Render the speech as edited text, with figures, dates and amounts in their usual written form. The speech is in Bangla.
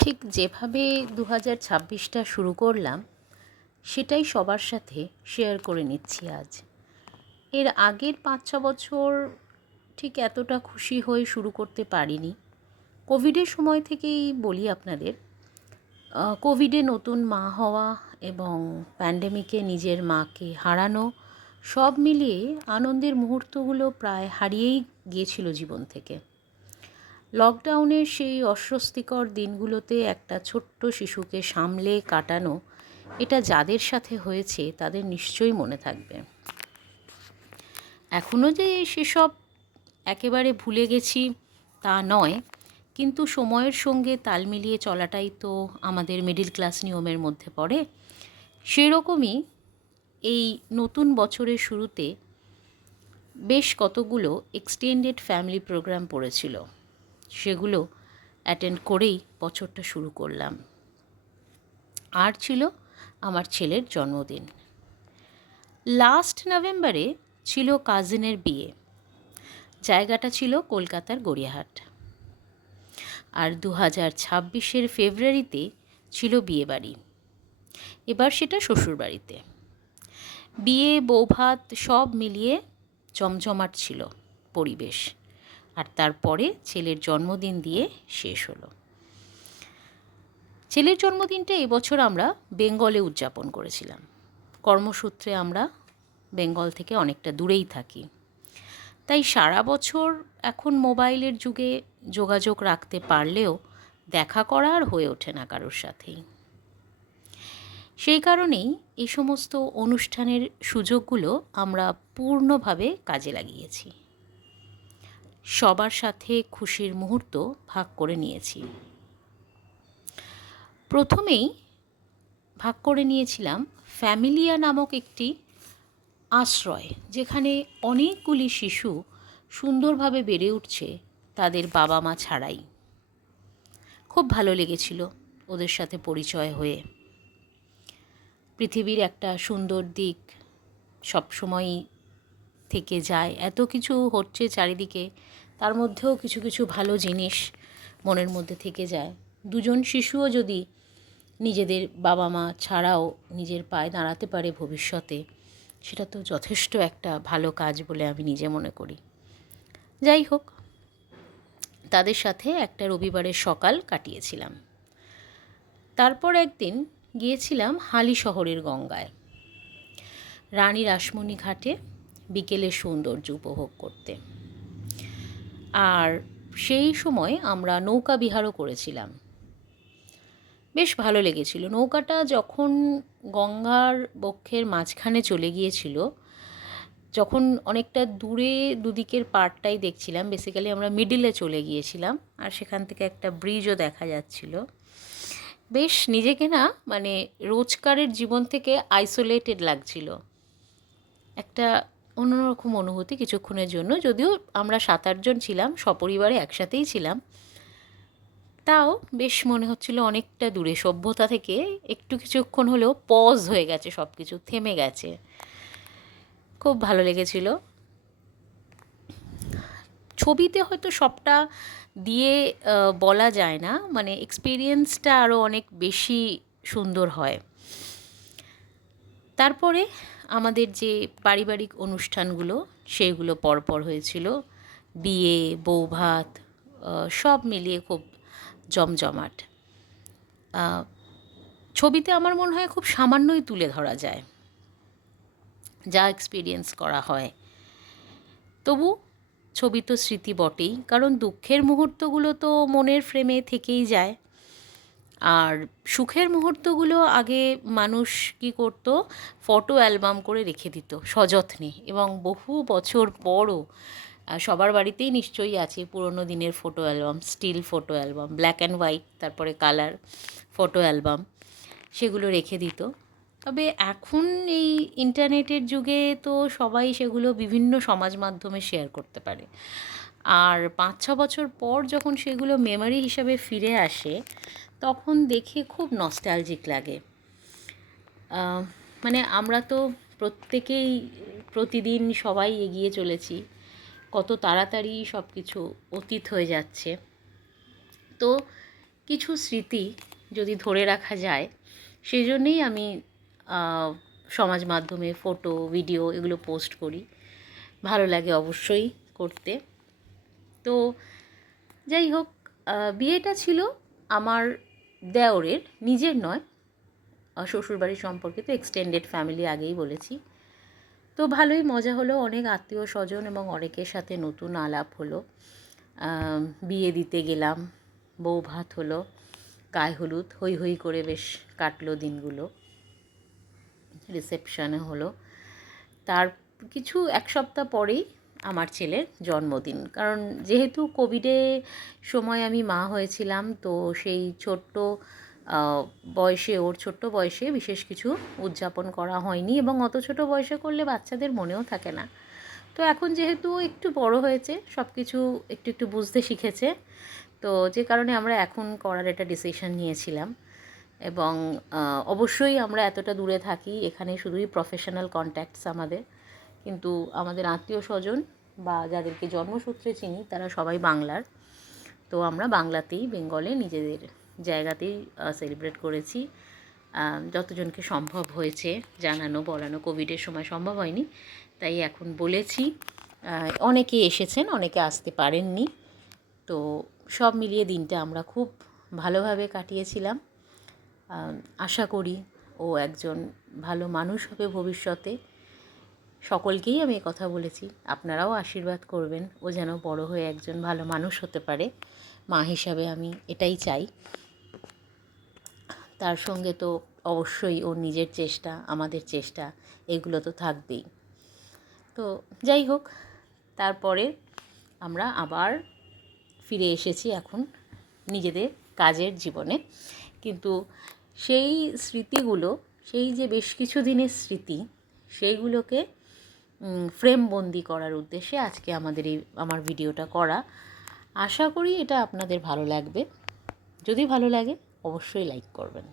ঠিক যেভাবে 2026টা শুরু করলাম সেটাই সবার সাথে শেয়ার করে নিচ্ছি আজ। এর আগের 5-6 বছর ঠিক এতটা খুশি হয়ে শুরু করতে পারিনি। কোভিডের সময় থেকেই বলি আপনাদের, কোভিডে নতুন মা হওয়া এবং প্যান্ডেমিকে নিজের মাকে হারানো, সব মিলিয়ে আনন্দের মুহূর্তগুলো প্রায় হারিয়েই গিয়েছিল জীবন থেকে। লকডাউনের সেই অস্বস্তিকর দিনগুলোতে একটা ছোট্ট শিশুকে সামলে কাটানো, এটা যাদের সাথে হয়েছে তাদের নিশ্চয়ই মনে থাকবে। এখনও যে সেসব একেবারে ভুলে গেছি তা নয়, কিন্তু সময়ের সঙ্গে তাল মিলিয়ে চলাটাই তো আমাদের মিডল ক্লাস নিয়মের মধ্যে পড়ে। সেরকমই এই নতুন বছরের শুরুতে বেশ কতগুলো এক্সটেন্ডেড ফ্যামিলি প্রোগ্রাম পড়েছিল, সেগুলো অ্যাটেন্ড করেই বছরটা শুরু করলাম। আর ছিল আমার ছেলের জন্মদিন। লাস্ট নভেম্বরে ছিল কাজিনের বিয়ে। জায়গাটা ছিল কলকাতার গড়িয়াহাট। আর 2026-এর ফেব্রুয়ারিতে ছিল বিয়েবাড়ি। এবার সেটা শ্বশুরবাড়িতে। বিয়ে, বৌভাত সব মিলিয়ে জমজমাট ছিল পরিবেশ। আর তারপরে ছেলের জন্মদিন দিয়ে শেষ হলো। ছেলের জন্মদিনটা এবছর আমরা বেঙ্গলে উদযাপন করেছিলাম। কর্মসূত্রে আমরা বেঙ্গল থেকে অনেকটা দূরেই থাকি, তাই সারা বছর এখন মোবাইলের যুগে যোগাযোগ রাখতে পারলেও দেখা করা আর হয়ে ওঠে না কারোর সাথেই। সেই কারণেই এই সমস্ত অনুষ্ঠানের সুযোগগুলো আমরা পূর্ণভাবে কাজে লাগিয়েছি। সবার সাথে খুশির মুহূর্ত ভাগ করে নিয়েছি। প্রথমেই ভাগ করে নিয়েছিলাম ফ্যামিলিয়া নামক একটি আশ্রয়, যেখানে অনেকগুলি শিশু সুন্দরভাবে বেড়ে উঠছে তাদের বাবা মা ছাড়াই। খুব ভালো লেগেছিল ওদের সাথে পরিচয় হয়ে। পৃথিবীর একটা সুন্দর দিক সবসময়ই থেকে যায়, এত কিছু হচ্ছে চারিদিকে, তার মধ্যেও কিছু কিছু ভালো জিনিস মনের মধ্যে থেকে যায়। দুজন শিশুও যদি নিজেদের বাবা মা ছাড়াও নিজের পায়ে দাঁড়াতে পারে ভবিষ্যতে, সেটা তো যথেষ্ট একটা ভালো কাজ বলে আমি নিজে মনে করি। যাই হোক, তাদের সাথে একটা রবিবারের সকাল কাটিয়েছিলাম। তারপর একদিন গিয়েছিলাম হালি শহরের গঙ্গায়, রানী রাসমণি ঘাটে বিকেলের সৌন্দর্য উপভোগ করতে। আর সেই সময় আমরা নৌকা বিহারও করেছিলাম। বেশ ভালো লেগেছিল। নৌকাটা যখন গঙ্গার বক্ষের মাঝখানে চলে গিয়েছিল, যখন অনেকটা দূরে দুদিকের পাড়টাই দেখছিলাম, বেসিক্যালি আমরা মিডিলে চলে গিয়েছিলাম, আর সেখান থেকে একটা ব্রিজও দেখা যাচ্ছিল। বেশ নিজেকে না মানে রোজকারের জীবন থেকে আইসোলেটেড লাগছিল। একটা অন্যরকম অনুভূতি কিছুক্ষণের জন্য, যদিও আমরা 7-8 জন ছিলাম, সপরিবারে একসাথেই ছিলাম, তাও বেশ মনে হচ্ছিল অনেকটা দূরে, সভ্যতা থেকে একটু কিছুক্ষণ হলেও পজ হয়ে গেছে, সব কিছু থেমে গেছে। খুব ভালো লেগেছিল। ছবিতে হয়তো সবটা দিয়ে বলা যায় না, মানে এক্সপিরিয়েন্সটা আরও অনেক বেশি সুন্দর হয়। তারপরে আমাদের যে পারিবারিক অনুষ্ঠানগুলো সেগুলো পরপর হয়েছিল। বিয়ে, বৌভাত সব মিলিয়ে খুব জমজমাট। ছবিতে আমার মনে হয় খুব সামান্যই তুলে ধরা যায় যা এক্সপিরিয়েন্স করা হয়। তবু ছবি তো স্মৃতি বটেই, কারণ দুঃখের মুহূর্তগুলো তো মনের ফ্রেমে থেকেই যায়। আর সুখের মুহূর্তগুলো আগে মানুষ কী করতো, ফটো অ্যালবাম করে রেখে দিত সযত্নে, এবং বহু বছর পরও সবার বাড়িতেই নিশ্চয়ই আছে পুরনো দিনের photo album, still photo album, black and white, তারপরে কালার ফটো অ্যালবাম, সেগুলো রেখে দিত। তবে এখন এই ইন্টারনেটের যুগে তো সবাই সেগুলো বিভিন্ন সমাজ মাধ্যমে শেয়ার করতে পারে। আর 5-6 বছর পর যখন সেগুলো মেমোরি হিসাবে ফিরে আসে, তখন দেখে খুব নস্টালজিক লাগে। মানে আমরা তো প্রত্যেকেই প্রতিদিন সবাই এগিয়ে চলেছি, কত তাড়াতাড়ি সব কিছু অতীত হয়ে যাচ্ছে। তো কিছু স্মৃতি যদি ধরে রাখা যায়, সেই জন্যেই আমি সমাজ মাধ্যমে ফটো ভিডিও এগুলো পোস্ট করি। ভালো লাগে অবশ্যই করতে। তো যাই হোক, বিয়েটা ছিল আমার দেওরের, নিজের নয়, শ্বশুরবাড়ি সম্পর্কিত, এক্সটেন্ডেড ফ্যামিলি, আগেই বলেছি। তো ভালোই মজা হলো, অনেক আত্মীয় স্বজন এবং অনেকের সাথে নতুন আলাপ হলো। বিয়ে দিতে গেলাম, বউ ভাত হলো, গায়ে হলুদ, হই হই করে বেশ কাটলো দিনগুলো। রিসেপশনে হলো, তার কিছু এক সপ্তাহ পরেই আমার ছেলের জন্মদিন। কারণ যেহেতু কোভিডে সময় আমি মা হয়েছিলাম, তো সেই ছোট্ট বয়সে, ওর ছোট্ট বয়সে বিশেষ কিছু উদযাপন করা হয়নি, এবং অত ছোট বয়সে করলে বাচ্চাদের মনেও থাকে না। তো এখন যেহেতু একটু বড় হয়েছে, সব কিছু একটু একটু বুঝতে শিখেছে, তো যে কারণে আমরা এখন করার একটা ডিসিশন নিয়েছিলাম। এবং অবশ্যই আমরা এতটা দূরে থাকি, এখানে শুধুই প্রফেশনাল কন্ট্যাক্টস আমাদের, কিন্তু আমাদের আত্মীয় স্বজন বা যাদেরকে জন্মসূত্রে চিনি তারা সবাই বাংলার। তো আমরা বাংলাতেই, বেঙ্গলে নিজেদের জায়গাতেই সেলিব্রেট করেছি। যতজনকে সম্ভব হয়েছে জানানো বলানো, কোভিডের সময় সম্ভব হয়নি, তাই এখন বলেছি। অনেকে এসেছেন, অনেকে আসতে পারেননি। তো সব মিলিয়ে দিনটা আমরা খুব ভালোভাবে কাটিয়েছিলাম। আশা করি ও একজন ভালো মানুষ হবে ভবিষ্যতে। সকলকেই আমি কথা বলেছি, আপনারাও আশীর্বাদ করবেন ও যেন বড় হয়ে একজন ভালো মানুষ হতে পারে। মা হিসাবে আমি এটাই চাই। তার সঙ্গে তো অবশ্যই ওর নিজের চেষ্টা, আমাদের চেষ্টা, এগুলো তো থাকবেই। তো যাই হোক, তারপরে আমরা আবার ফিরে এসেছি এখন নিজেদের কাজের জীবনে। কিন্তু সেই স্মৃতিগুলো, সেই যে বেশ কিছু দিনের স্মৃতি, সেইগুলোকে ফ্রেমবন্দি করার উদ্দেশ্যে আজকে আমার ভিডিওটা করা। আশা করি এটা আপনাদের ভালো লাগবে। যদি ভালো লাগে অবশ্যই লাইক করবেন।